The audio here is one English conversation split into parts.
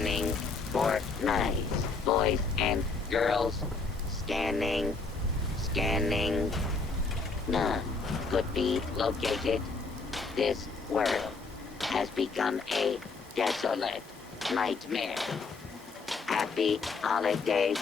Scanning for nice boys and girls. Scanning. Scanning. None could be located. This world has become a desolate nightmare. Happy holidays.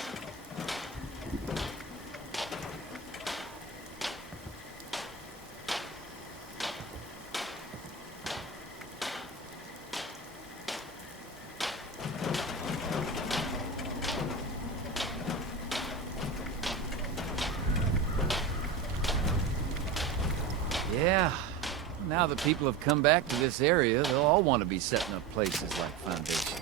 Yeah. Now that people have come back to this area, they'll all want to be setting up places like Foundation.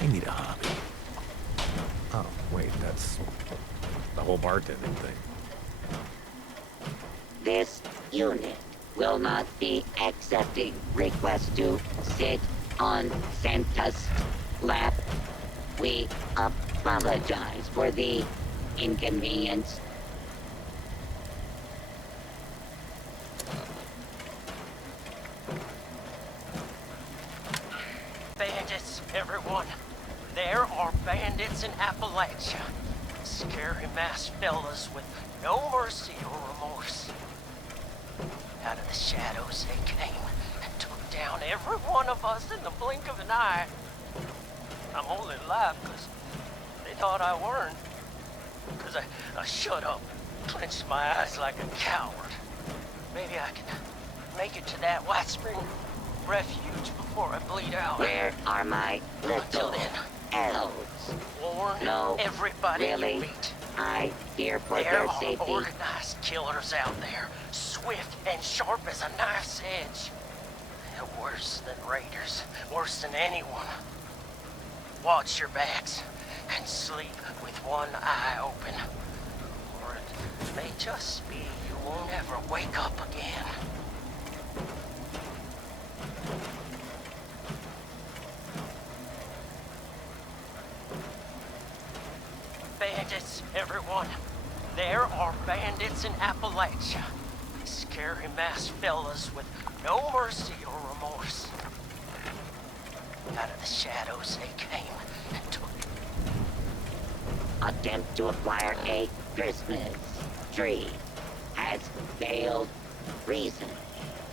I need a hobby. Oh, wait, that's the whole bartending thing. This unit will not be accepting requests to sit on Santa's lap. We apologize for the inconvenience. Bandits, everyone. There are bandits in Appalachia. Scary masked fellas with no mercy or remorse. Out of the shadows they came and took down every one of us in the blink of an eye. I'm only alive because they thought I weren't. Because I shut up, clenched my eyes like a coward. Maybe I can make it to that White Spring refuge before I bleed out. Where are my Until little then, elves? warn No, everybody really? you meet. I fear for There their are safety. organized killers out there, swift and sharp as a knife's edge. They're worse than raiders, worse than anyone. Watch your backs and sleep with one eye open. Or it may just be you won't ever wake up again. Bandits, everyone. There are bandits in Appalachia. Scary masked fellas with no mercy or remorse. Out of the shadows they came and took. Attempt to acquire a Christmas tree has failed. Reason: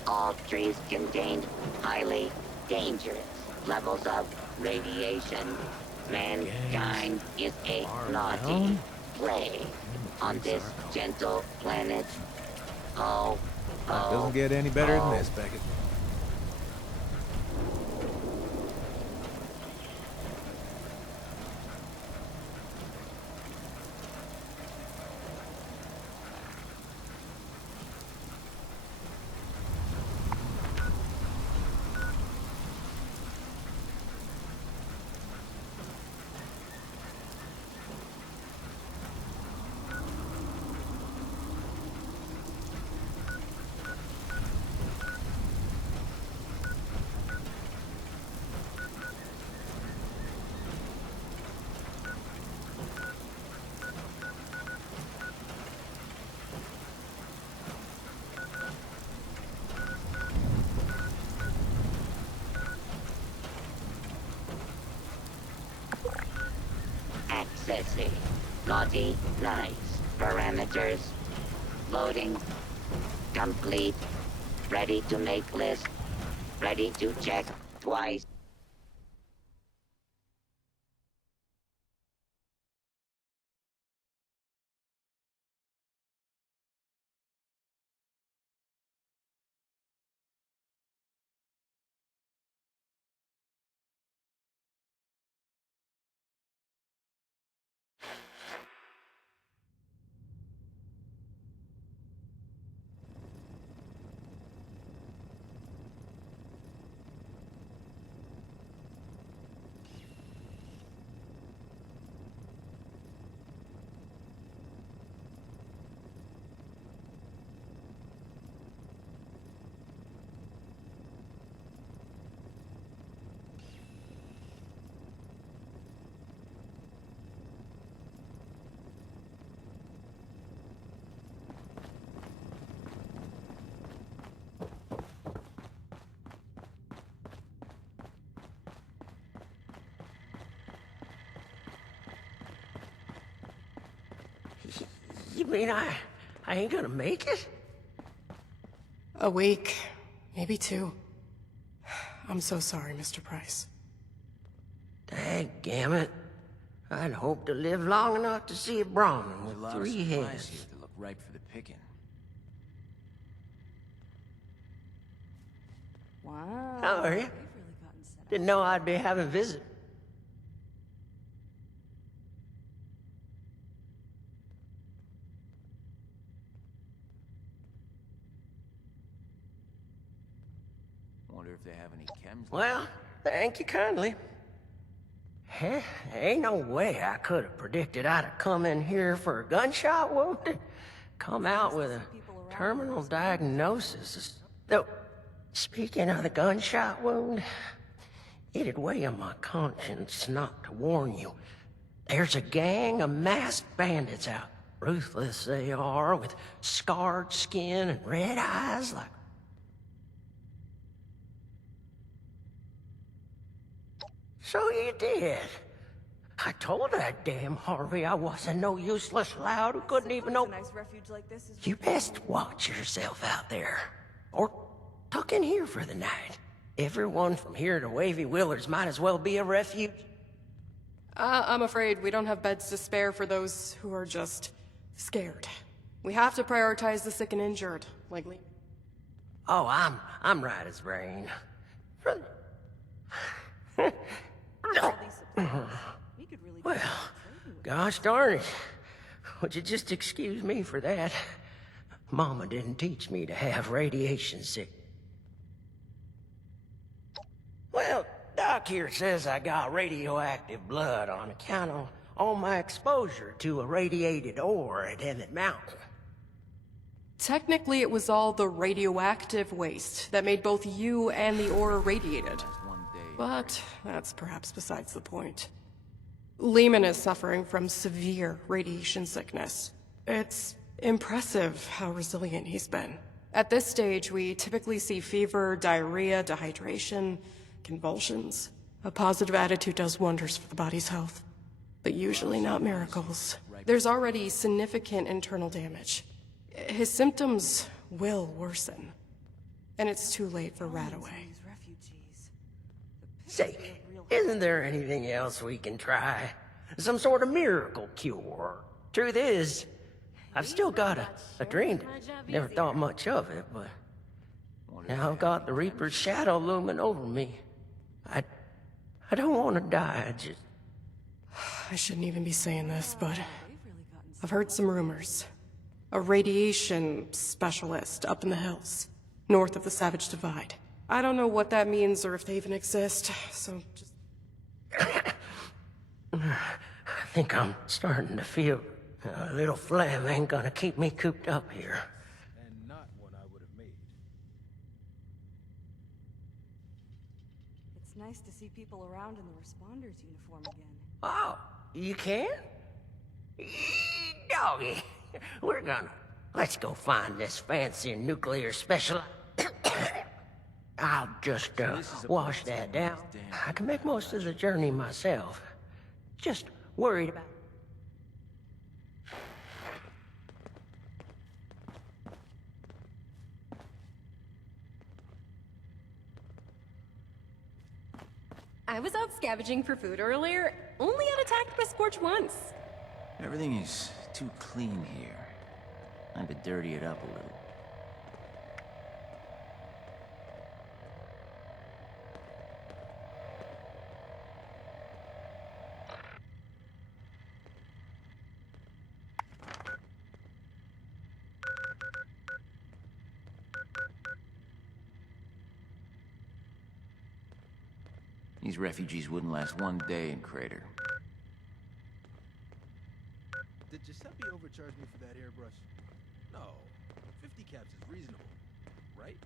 all trees contain highly dangerous levels of radiation. Mankind is a naughty plague on this gentle planet. Oh, Doesn't get any better than this, Beckett. accessing. Naughty, nice. Parameters. Loading. Complete. Ready to make list. Ready to check twice. You mean I ain't gonna make it? A week, maybe 2. I'm so sorry, Mr. Price. Dadgummit. I'd hoped to live long enough to see a Brahmin There's a with lot of 3 supplies heads. here that look ripe for the picking. Wow. How are you? They've really gotten set up. Didn't know I'd be having visitors. Wonder if they have any chems. Well, thank you kindly. Heh, ain't no way I could have predicted I'd have come in here for a gunshot wound. Come out with a terminal diagnosis. Though, speaking of the gunshot wound, it'd weigh on my conscience not to warn you. There's a gang of masked bandits out. Ruthless they are, with scarred skin and red eyes like... So you did. I told that damn Harvey I wasn't no useless lout who couldn't even know... A nice refuge like this is You best watch yourself out there. Or tuck in here for the night. Everyone from here to Wavy Willards might as well be a refuge. I'm afraid we don't have beds to spare for those who are just scared. We have to prioritize the sick and injured, like Lee. Oh, I'm right as rain. all these supplies. We could really Well, gosh darn it. Would you just excuse me for that? Mama didn't teach me to have radiation sick. Well, Doc here says I got radioactive blood on account of all my exposure to irradiated ore at Emmett Mountain. Technically, it was all the radioactive waste that made both you and the ore irradiated. One day. But that's perhaps besides the point. Lehman is suffering from severe radiation sickness. It's impressive how resilient he's been. At this stage, we typically see fever, diarrhea, dehydration, convulsions. A positive attitude does wonders for the body's health, but usually not miracles. There's already significant internal damage. His symptoms will worsen, and it's too late for Radaway. these refugees. Say, isn't there anything else we can try? Some sort of miracle cure? Truth is, I've still got a dream. Never thought much of it, but now I've got the Reaper's shadow looming over me. I don't want to die. I shouldn't even be saying this, but I've heard some rumors. A radiation specialist up in the hills, north of the Savage Divide. I don't know what that means or if they even exist, so just... I think I'm starting to feel a little phlegm ain't gonna keep me cooped up here. And not one I would have made. It's nice to see people around in the responders uniform again. Oh, you can? Doggy, let's go find this fancy nuclear special. I'll just wash that down. I can make most of the journey myself. Just worried about... I was out scavenging for food earlier, only got attacked by Scorch once. Everything is too clean here. Time to dirty it up a little. These refugees wouldn't last one day in Crater. Did Giuseppe overcharge me for that airbrush? No. 50 caps is reasonable, right?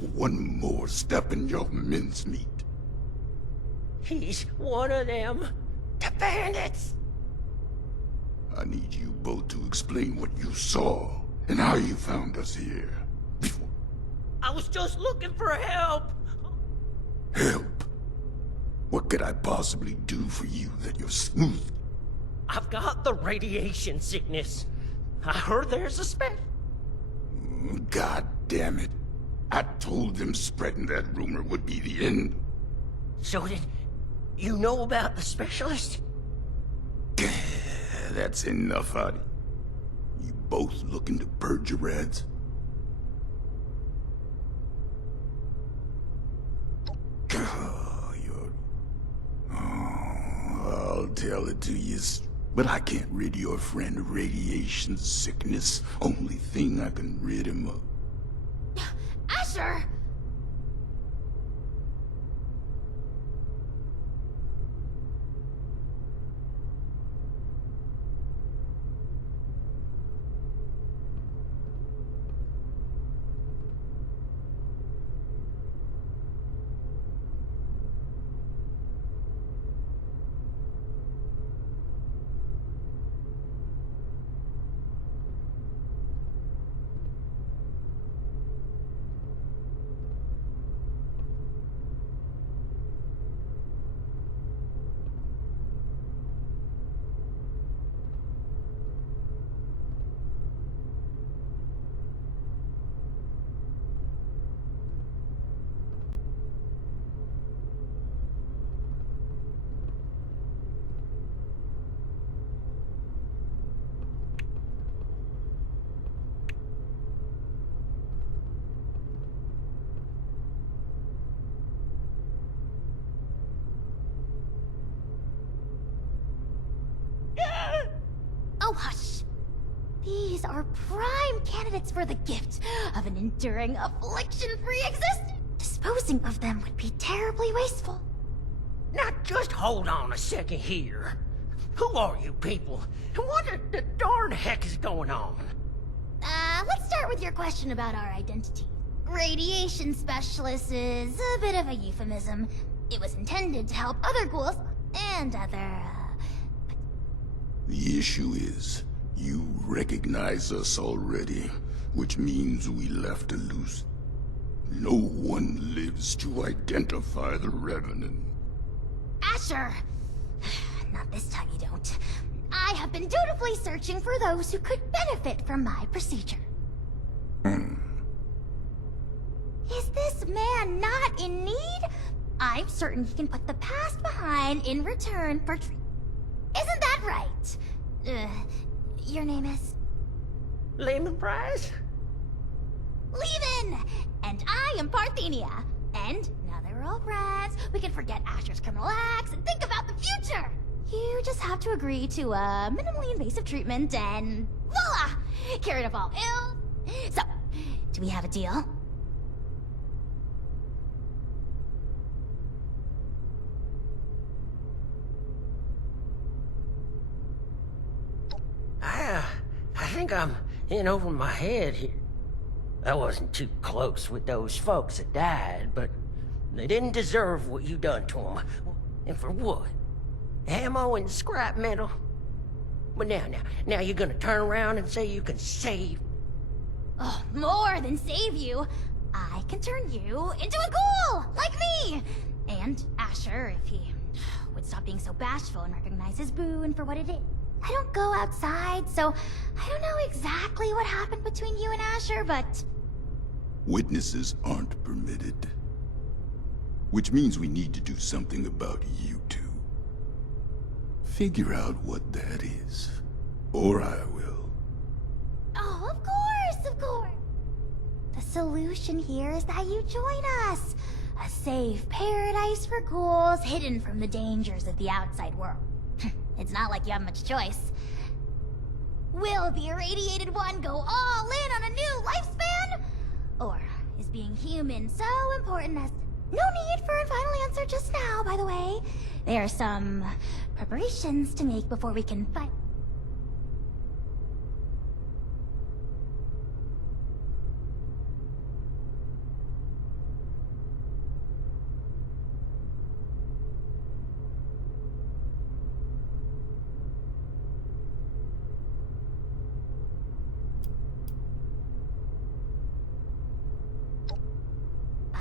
one more step in your mincemeat. He's one of them. The bandits! I need you both to explain what you saw and how you found us here. I was just looking for help. Help? What could I possibly do for you that you're smooth? I've got the radiation sickness. I heard there's a God damn it. I told them spreading that rumor would be the end. So did you know about the specialist? That's enough, Adi. You both looking to purge your rats? I'll tell it to you, but I can't rid your friend of radiation sickness. Only thing I can rid him of. Asher! Oh, hush. These are prime candidates for the gift of an enduring affliction-free existence. Disposing of them would be terribly wasteful. Now just hold on a second here. Who are you people? And what the darn heck is going on? Let's start with your question about our identity. Radiation specialist is a bit of a euphemism. It was intended to help other ghouls and other, The issue is, you recognize us already, which means we left a loose. No one lives to identify the Revenant. Asher! Not this time you don't. I have been dutifully searching for those who could benefit from my procedure. Is this man not in need? I'm certain he can put the past behind in return for treatment. Isn't that right? Your name is? Lehman Prize? Lehman! And I am Parthenia. And now that we're all friends, we can forget Asher's criminal acts and think about the future! You just have to agree to minimally invasive treatment and voila! Cured of all ill. So, do we have a deal? I think I'm in over my head here. I wasn't too close with those folks that died, but they didn't deserve what you done to them. And for what? Ammo and scrap metal? But now you're gonna turn around and say you can save? Oh, more than save you. I can turn you into a ghoul, like me! And Asher, if he would stop being so bashful and recognize his boon for what it is. I don't go outside, so I don't know exactly what happened between you and Asher, but... Witnesses aren't permitted. Which means we need to do something about you two. Figure out what that is. Or I will. Oh, of course, of course. The solution here is that you join us. A safe paradise for ghouls hidden from the dangers of the outside world. It's not like you have much choice. Will the irradiated one go all in on a new lifespan? Or is being human so important as... No need for a final answer just now, by the way. There are some preparations to make before we can fight.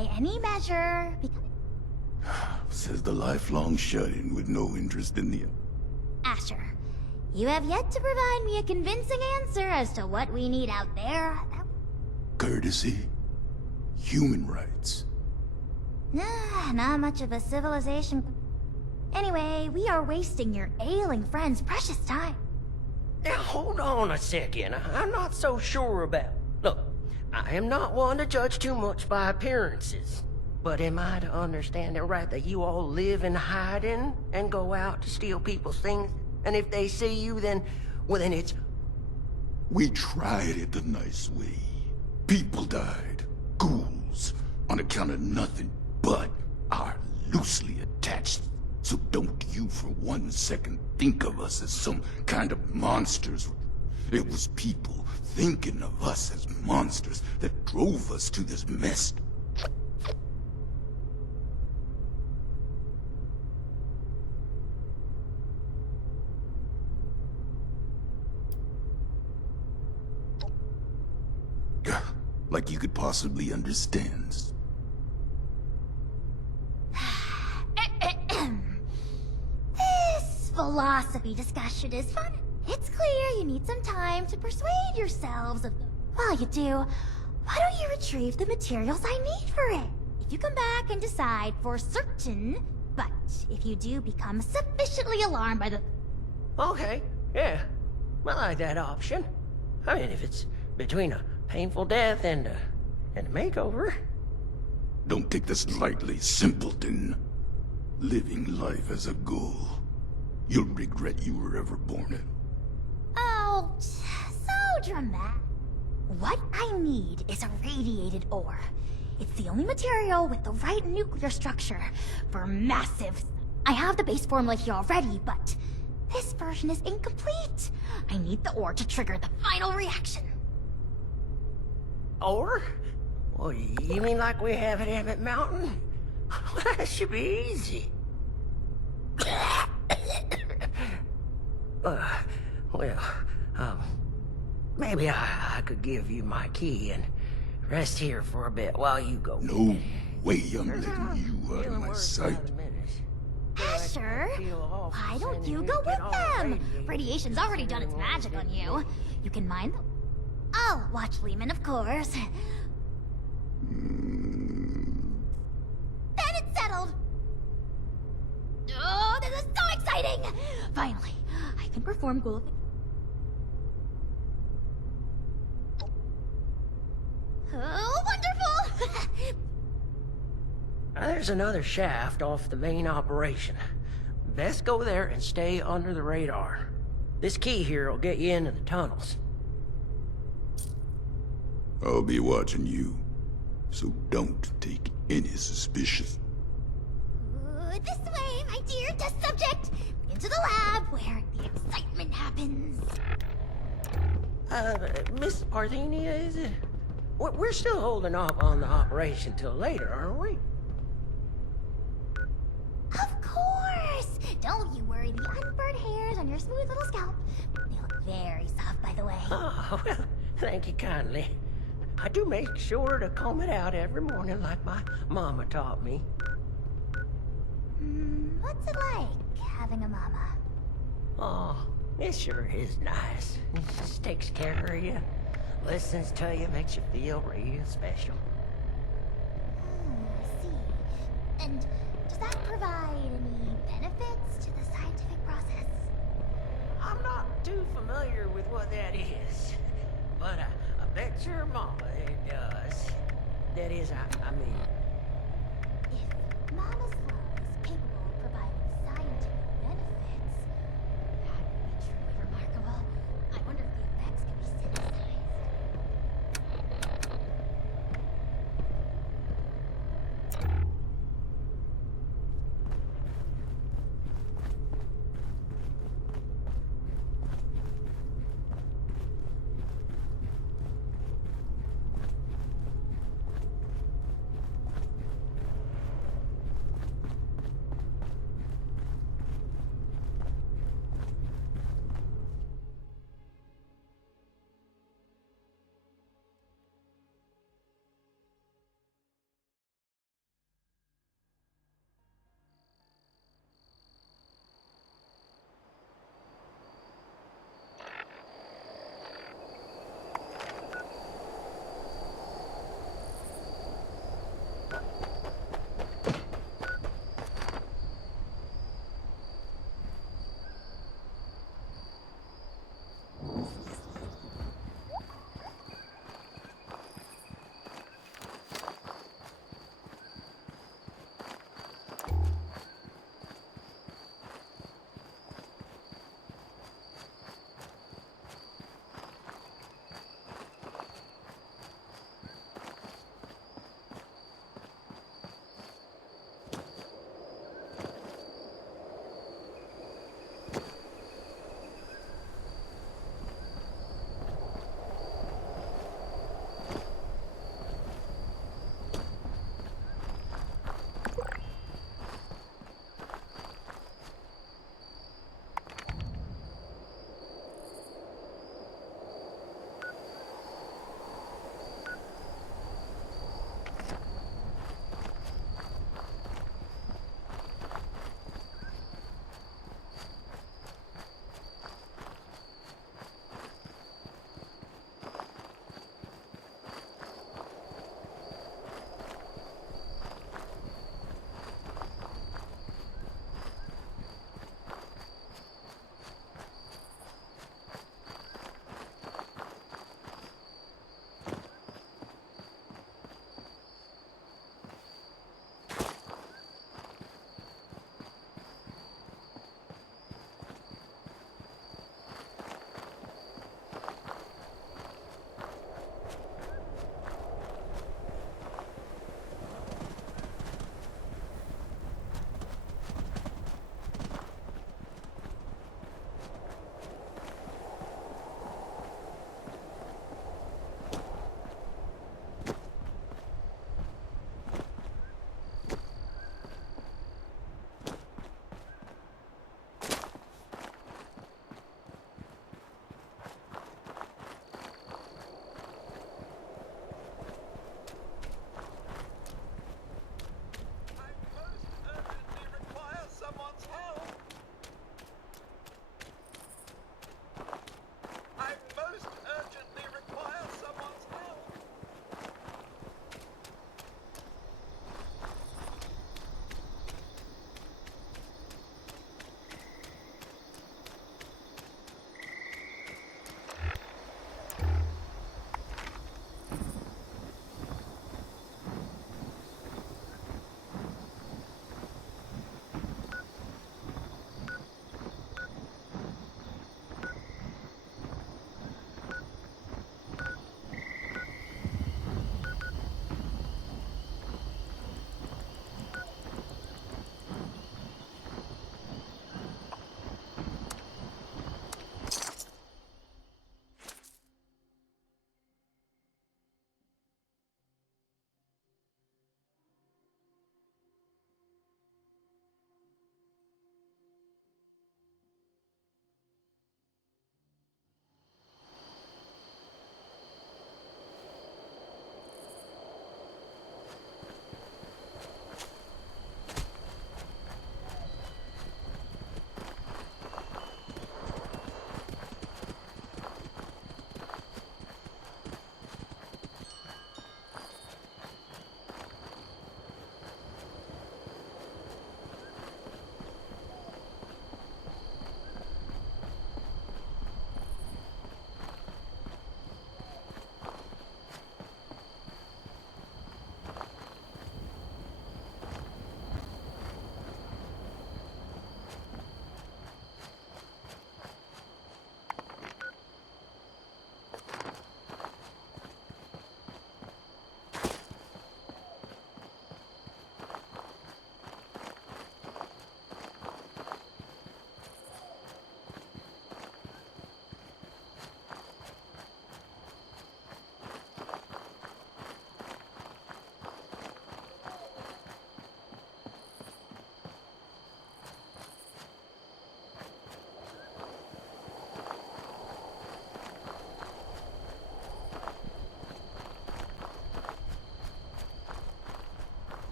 by any measure, becoming Says the lifelong shut-in with no interest in the... Asher. You have yet to provide me a convincing answer as to what we need out there. Courtesy? Human rights? Not much of a civilization. Anyway, we are wasting your ailing friend's precious time. Now, hold on a second. I'm not so sure about... Look, I am not one to judge too much by appearances. But am I to understand it right that you all live in hiding and go out to steal people's things? And if they see you, then... well, then it's... We tried it the nice way. People died. Ghouls. On account of nothing but our loosely attached. So don't you for 1 second think of us as some kind of monsters. It was people thinking of us as monsters that drove us to this mess. Like you could possibly understand. This philosophy discussion is fun. It's clear you need some time to persuade yourselves of the... While you do, why don't you retrieve the materials I need for it? If you come back and decide for certain, but if you do become sufficiently alarmed by the... Okay, yeah. I like that option. I mean, if it's between a painful death and a makeover. Don't take this lightly, simpleton. Living life as a ghoul. You'll regret you were ever born in. Oh, so dramatic. What I need is a radiated ore. It's the only material with the right nuclear structure for massive... I have the base formula here already, but this version is incomplete. I need the ore to trigger the final reaction. Or? Well, you mean like we have at Emmett Mountain? That should be easy. Maybe I could give you my key and rest here for a bit while you go. No way I'm letting you out of my sight. Asher, why don't you go with them? Radiation's already done its magic on you. You can mine them. I'll watch Lehman, of course. Then it's settled. Oh, this is so exciting! Finally, I can perform ghoulification. Oh, wonderful! There's another shaft off the main operation. Best go there and stay under the radar. This key here will get you into the tunnels. I'll be watching you, so don't take any suspicious. This way, my dear test subject! Into the lab where the excitement happens. Miss Parthenia, is it? We're still holding off on the operation till later, aren't we? Of course! Don't you worry, the unburned hairs on your smooth little scalp. They look very soft, by the way. Oh, well, thank you kindly. I do make sure to comb it out every morning like my mama taught me. What's it like, having a mama? Oh, it sure is nice. It just takes care of you, listens to you, makes you feel real special. I see. And does that provide any benefits to the scientific process? I'm not too familiar with what that is, but I bet your mama it does. That is, I mean... If Mama's love is capable of providing scientific benefits, that would be truly remarkable. I wonder if the effects can be synthesized.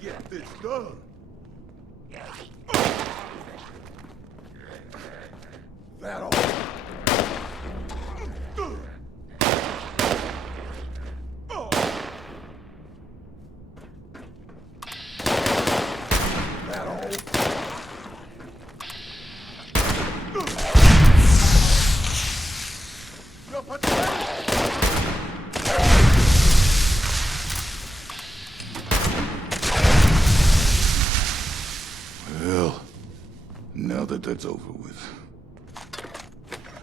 get this done. That all? That all? Your potato! Well, now that that's over with,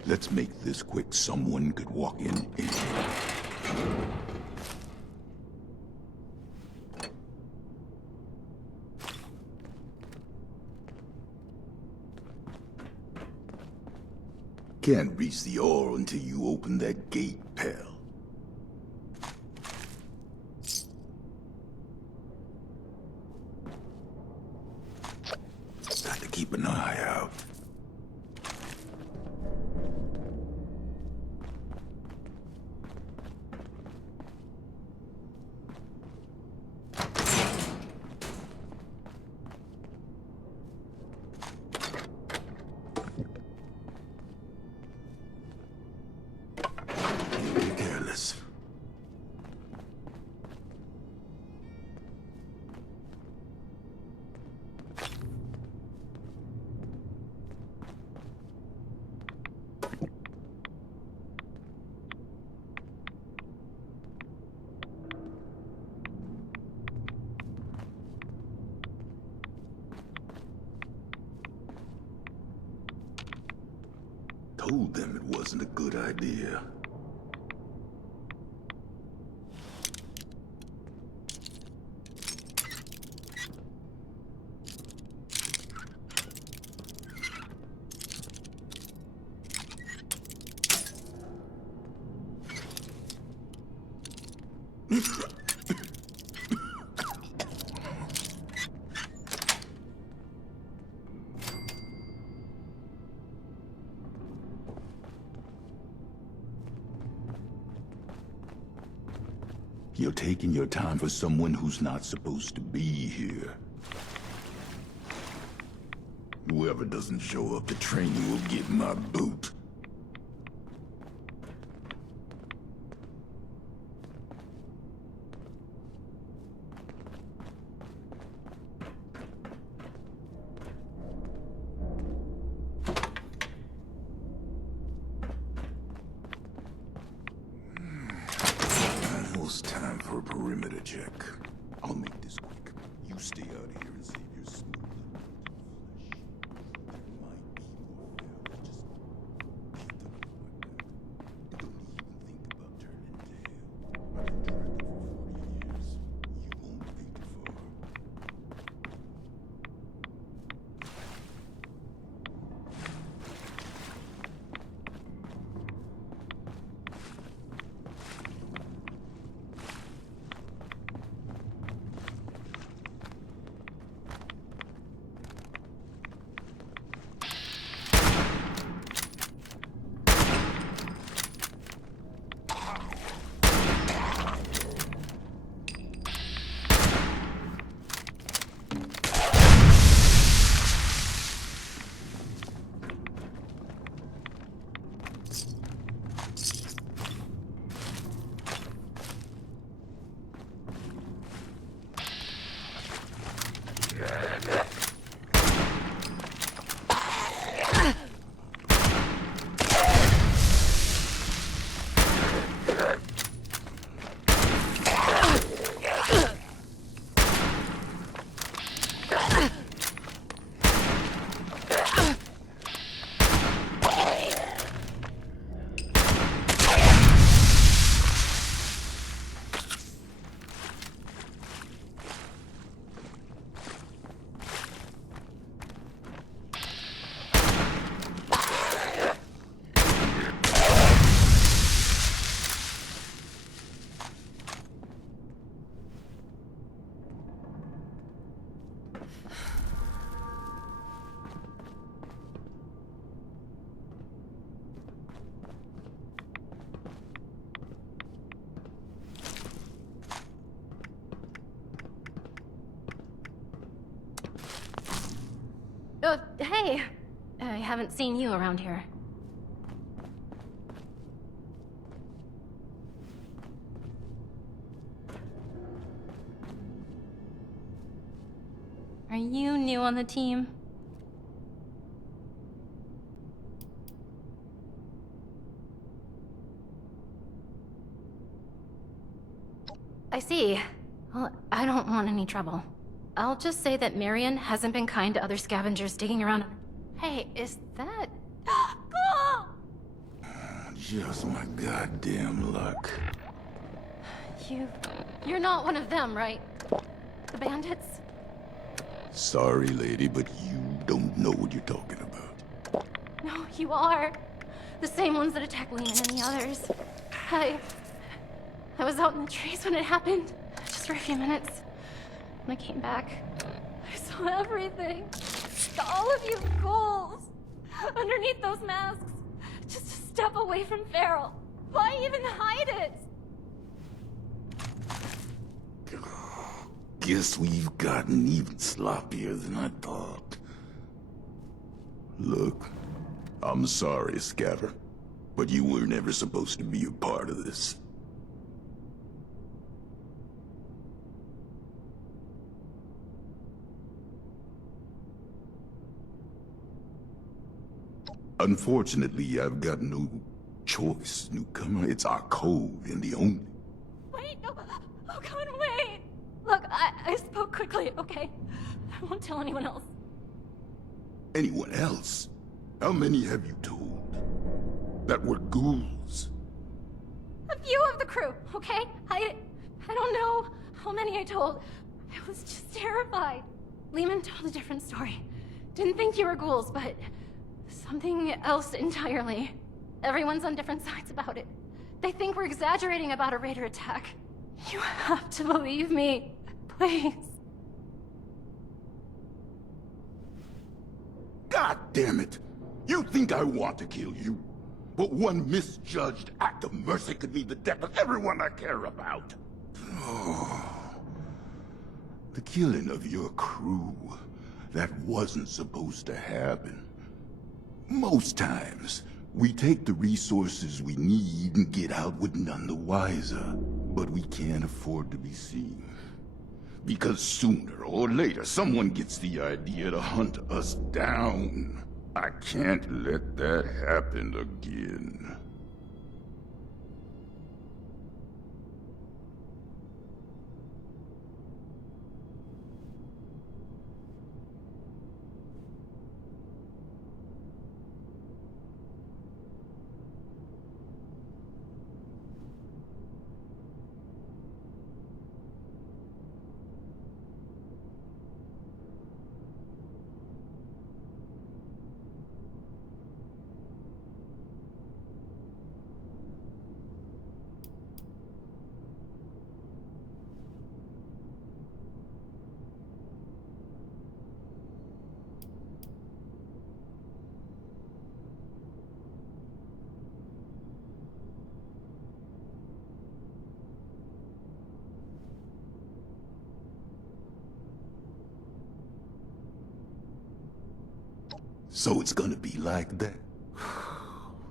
let's make this quick. Someone could walk in anywhere. Can't reach the ore until you open that gate, pal. Got to keep an eye out. Be careless. Told them it wasn't a good idea. You're taking your time for someone who's not supposed to be here. Whoever doesn't show up to train you will get my boot. Almost time for a perimeter check. I'll make this quick. You stay out here and save your smooth little flesh. There might be more there. Just keep them quiet. Don't even think about turning tail. I've been tracking for 40 years. You won't make it far. Hey. I haven't seen you around here. Are you new on the team? I see. Well, I don't want any trouble. I'll just say that Marion hasn't been kind to other scavengers digging around. Hey, is that... Cool! Just my goddamn luck. You're not one of them, right? The bandits? Sorry, lady, but you don't know what you're talking about. No, you are. The same ones that attacked Lehman and the others. I was out in the trees when it happened. Just for a few minutes. When I came back, I saw everything. All of you ghouls. Underneath those masks. Just a step away from Feral. Why even hide it? Guess we've gotten even sloppier than I thought. Look, I'm sorry, Scaver, but you were never supposed to be a part of this. Unfortunately, I've got no choice, newcomer. It's our code and the only... Wait, no. Oh, God, wait. Look, I spoke quickly, okay? I won't tell anyone else. Anyone else? How many have you told? That were ghouls? A few of the crew, okay? I don't know how many I told. I was just terrified. Lehman told a different story. Didn't think you were ghouls, but something else entirely. Everyone's on different sides about it. They think we're exaggerating about a raider attack. You have to believe me. Please. God damn it! You think I want to kill you? But one misjudged act of mercy could mean the death of everyone I care about. Oh, the killing of your crew. That wasn't supposed to happen. Most times, we take the resources we need and get out with none the wiser. But we can't afford to be seen. Because sooner or later, someone gets the idea to hunt us down. I can't let that happen again. So it's gonna be like that?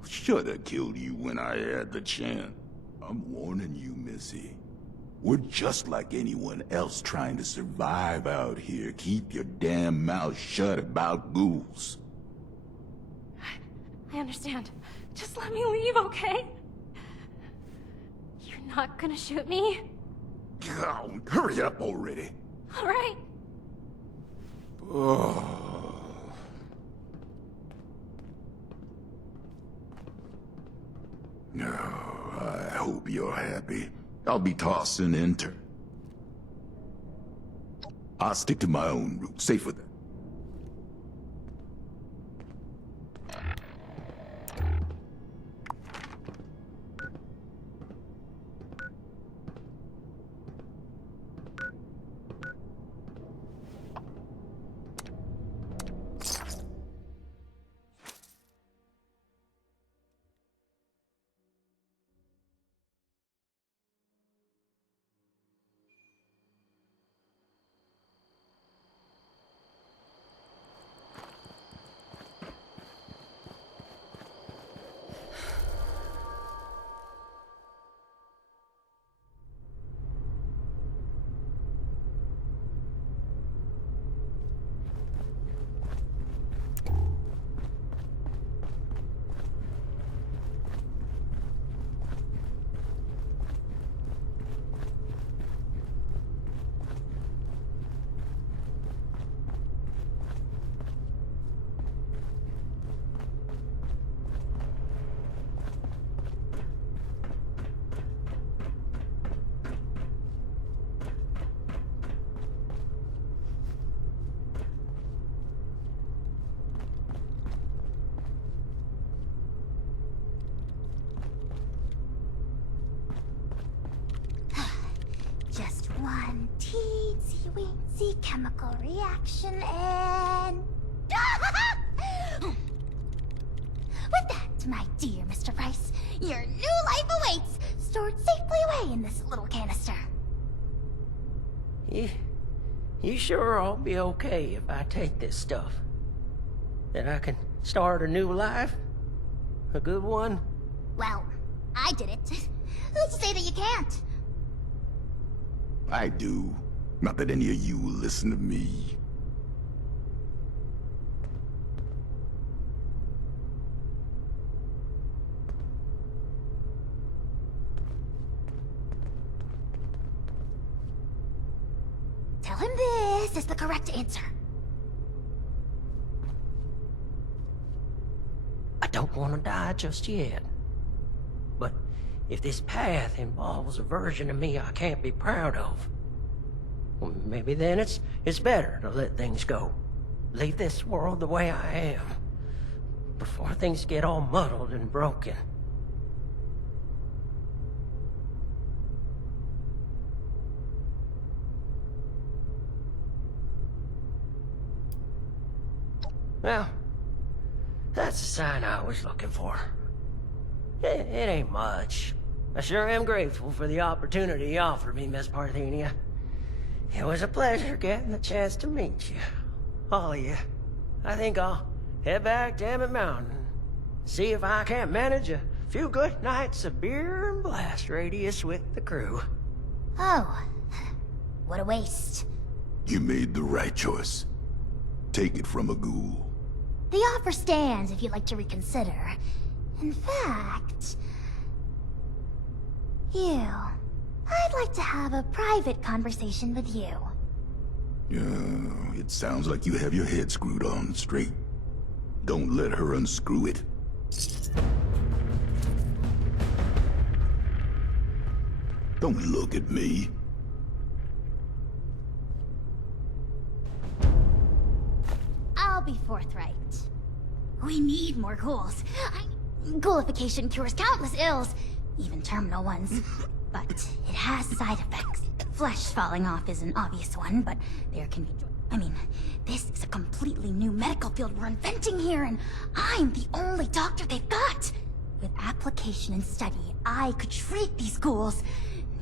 Shoulda killed you when I had the chance. I'm warning you, Missy. We're just like anyone else trying to survive out here. Keep your damn mouth shut about ghouls. I understand. Just let me leave, okay? You're not gonna shoot me? God, hurry up already. All right. Oh. No, I hope you're happy. I'll be tossing enter. I'll stick to my own route, safer than. One teensy weensy chemical reaction and... With that, my dear Mr. Price, your new life awaits, stored safely away in this little canister. You sure I'll be okay if I take this stuff? That I can start a new life? A good one? Well, I did it. Who's to say that you can't? I do. Not that any of you will listen to me. Tell him this is the correct answer. I don't want to die just yet. But if this path involves a version of me I can't be proud of, well, maybe then it's better to let things go. Leave this world the way I am, before things get all muddled and broken. Well, that's the sign I was looking for. It ain't much. I sure am grateful for the opportunity you offered me, Miss Parthenia. It was a pleasure getting the chance to meet you. All of you. I think I'll head back to Emmett Mountain. See if I can't manage a few good nights of beer and blast radius with the crew. Oh, what a waste. You made the right choice. Take it from a ghoul. The offer stands if you'd like to reconsider. In fact... I'd like to have a private conversation with you. Yeah, it sounds like you have your head screwed on straight. Don't let her unscrew it. Don't look at me. I'll be forthright. We need more ghouls. Ghoulification cures countless ills, even terminal ones. But it has side effects. Flesh falling off is an obvious one, but there can be... I mean, this is a completely new medical field we're inventing here, and I'm the only doctor they've got. With application and study, I could treat these ghouls.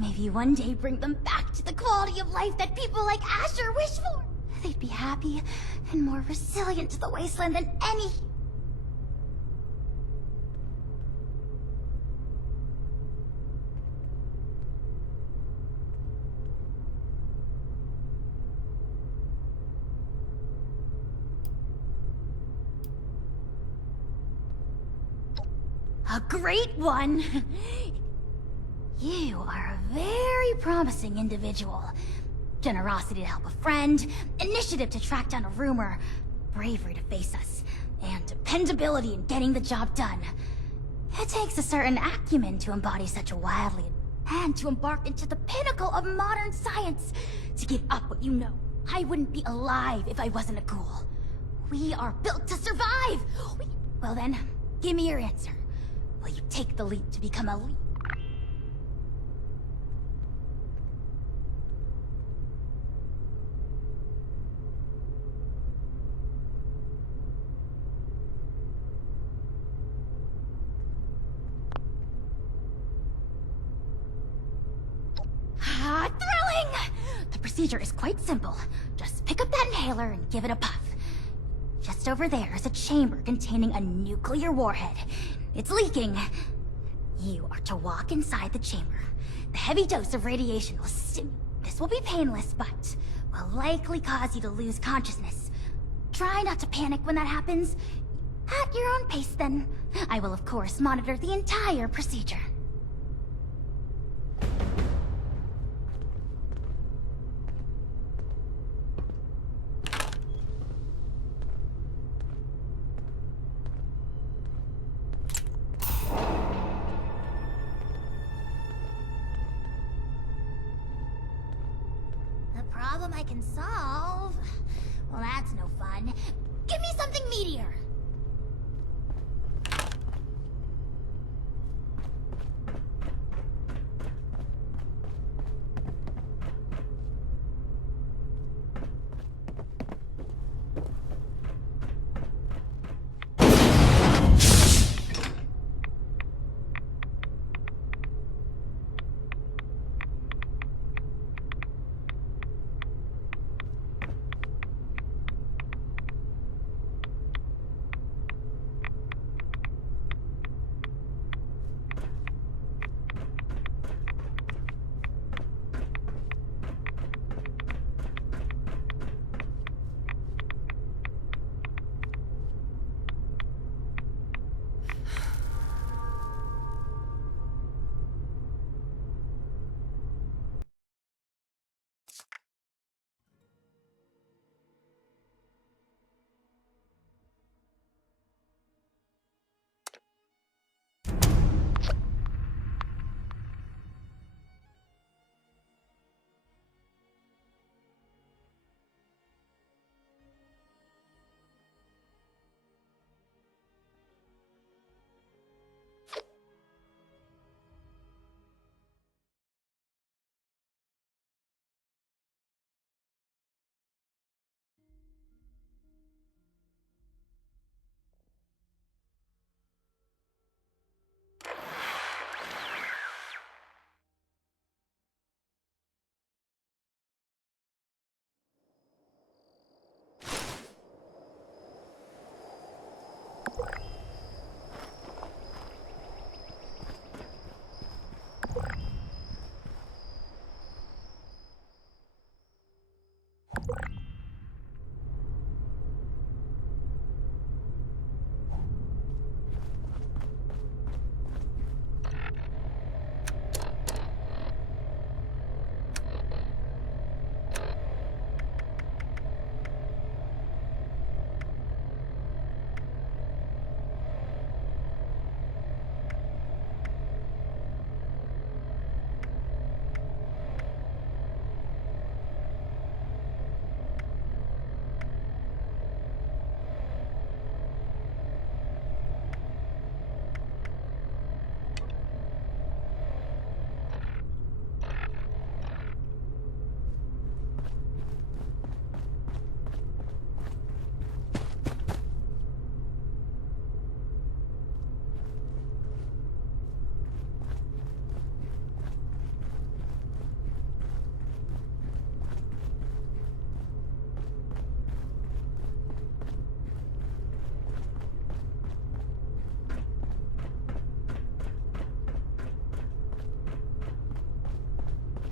Maybe one day bring them back to the quality of life that people like Asher wish for. They'd be happy and more resilient to the wasteland than any... A great one! You are a very promising individual. Generosity to help a friend, initiative to track down a rumor, bravery to face us, and dependability in getting the job done. It takes a certain acumen to embody such a wildly... and to embark into the pinnacle of modern science. To give up what you know. I wouldn't be alive if I wasn't a ghoul. We are built to survive! Well then, give me your answer. Will you take the leap to become a lead? Thrilling! The procedure is quite simple. Just pick up that inhaler and give it a puff. Just over there is a chamber containing a nuclear warhead. It's leaking. You are to walk inside the chamber. The heavy dose of radiation will This will be painless, but will likely cause you to lose consciousness. Try not to panic when that happens. At your own pace, then. I will, of course, monitor the entire procedure. Problem I can solve? Well, that's no fun. Give me something meatier.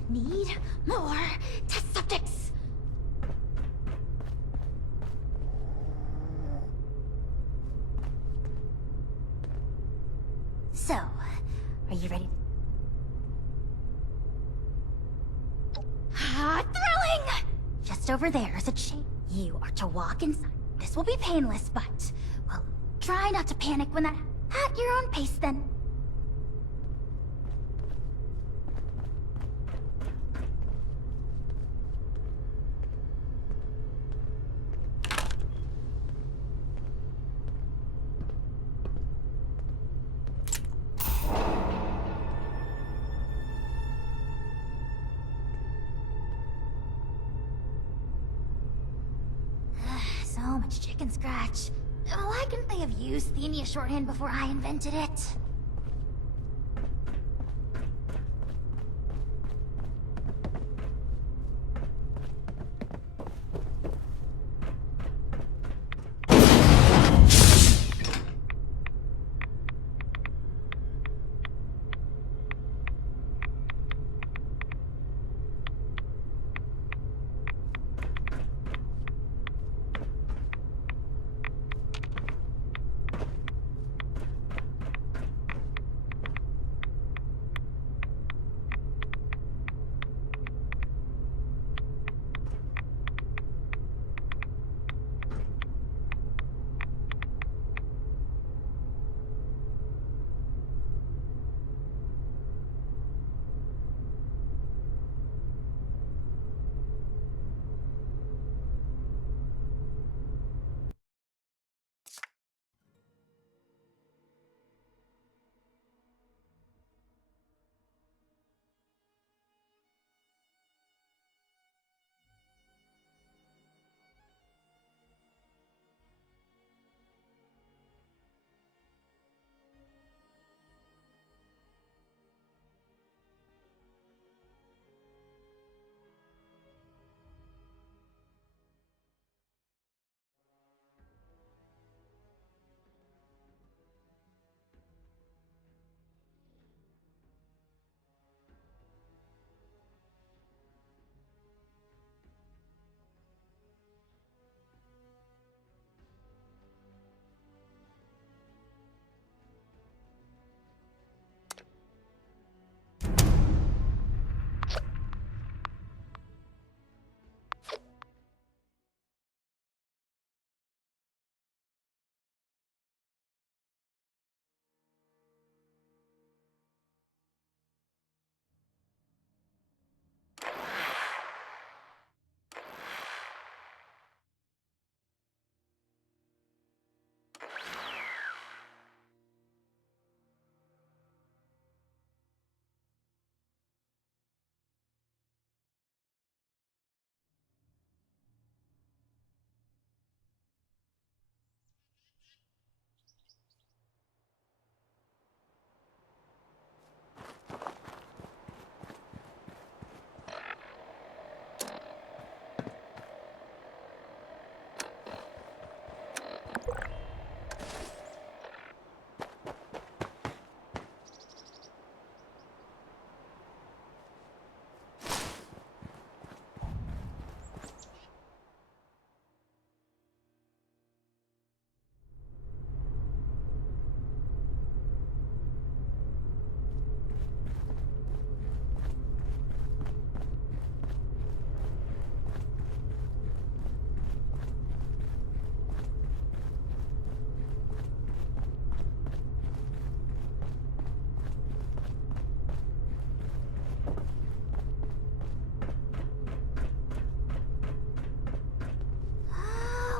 Need more test subjects. So, are you ready? Thrilling! Just over there is a chain. You are to walk inside. This will be painless, but, well, try not to panic when that... At your own pace, then. So much chicken scratch. Why couldn't they have used Thenia shorthand before I invented it?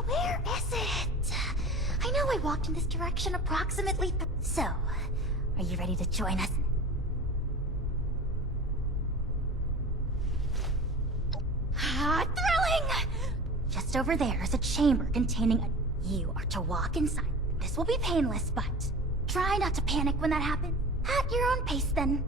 Where is it? I know I walked in this direction approximately So, are you ready to join us? Thrilling! Just over there is a chamber containing a... You are to walk inside. This will be painless, but... Try not to panic when that happens. At your own pace, then.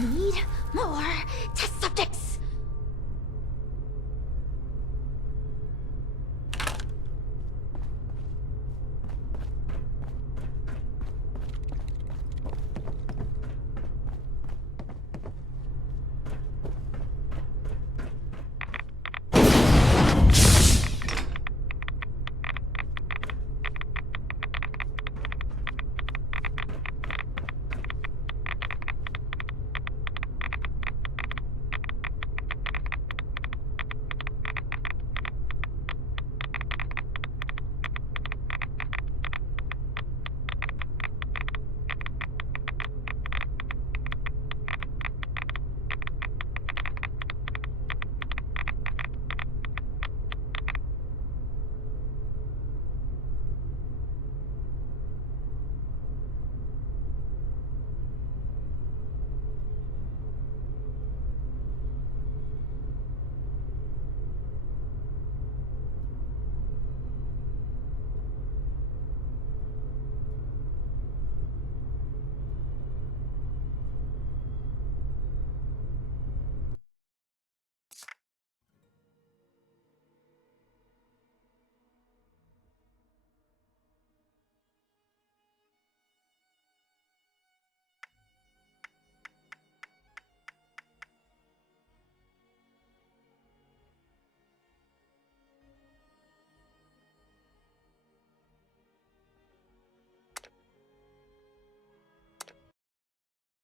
need more